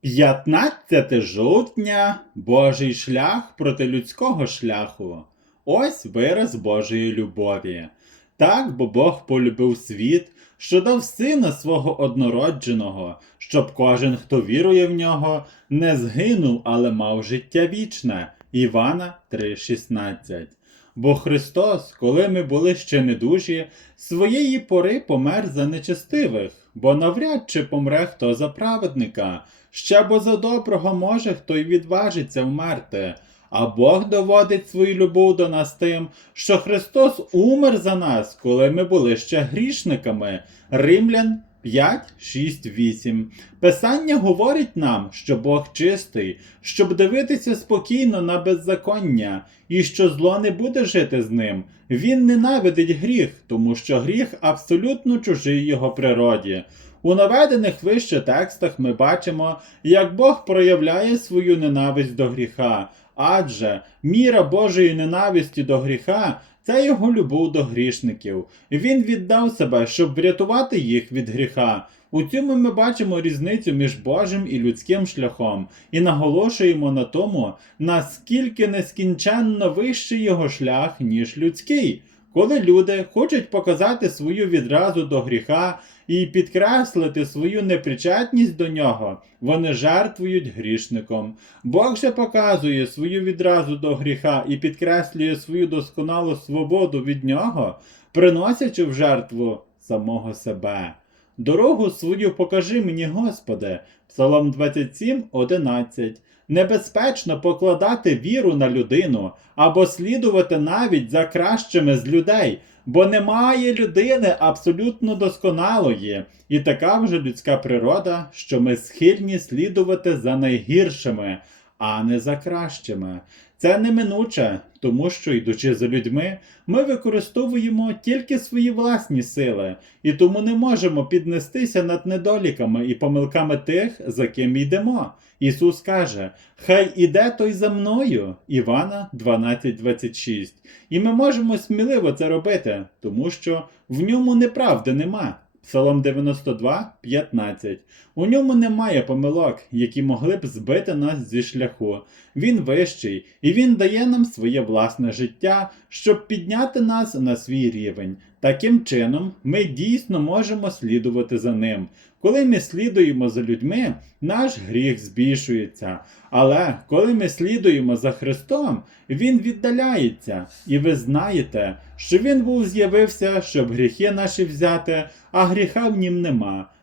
15 жовтня Божий шлях проти людського шляху. Ось вираз Божої любові. Так, бо Бог полюбив світ, що дав сина свого однородженого, щоб кожен, хто вірує в нього, не згинув, але мав життя вічне. Івана 3:16. Бо Христос, коли ми були ще недужі, своєї пори помер за нечестивих, бо навряд чи помре хто за праведника, ще бо за доброго може хто й відважиться вмерти. А Бог доводить свою любов до нас тим, що Христос умер за нас, коли ми були ще грішниками. Римлян 5, 6, 8. Писання говорить нам, що Бог чистий, щоб дивитися спокійно на беззаконня, і що зло не буде жити з ним. Він ненавидить гріх, тому що гріх абсолютно чужий його природі. У наведених вище текстах ми бачимо, як Бог проявляє свою ненависть до гріха, адже міра Божої ненависті до гріха це його любов до грішників. Він віддав себе, щоб врятувати їх від гріха. У цьому ми бачимо різницю між Божим і людським шляхом і наголошуємо на тому, наскільки нескінченно вищий його шлях, ніж людський. Коли люди хочуть показати свою відразу до гріха і підкреслити свою непричетність до нього, вони жертвують грішником. Бог же показує свою відразу до гріха і підкреслює свою досконалу свободу від нього, приносячи в жертву самого себе. Дорогу свою покажи мені, Господи. Псалом 27, 11. Небезпечно покладати віру на людину або слідувати навіть за кращими з людей, бо немає людини абсолютно досконалої, і така вже людська природа, що ми схильні слідувати за найгіршими, а не за кращими. Це неминуче, тому що, йдучи за людьми, ми використовуємо тільки свої власні сили, і тому не можемо піднестися над недоліками і помилками тих, за ким йдемо. Ісус каже: Хай іде той за мною. Івана 12:26. І ми можемо сміливо це робити, тому що в ньому неправди нема. Псалом 92, 15. У ньому немає помилок, які могли б збити нас зі шляху. Він вищий, і він дає нам своє власне життя, щоб підняти нас на свій рівень. Таким чином, ми дійсно можемо слідувати за ним. Коли ми слідуємо за людьми, наш гріх збільшується. Але коли ми слідуємо за Христом, Він віддаляється, і ви знаєте, що Він був з'явився, щоб гріхи наші взяти, а гріха в нім нема.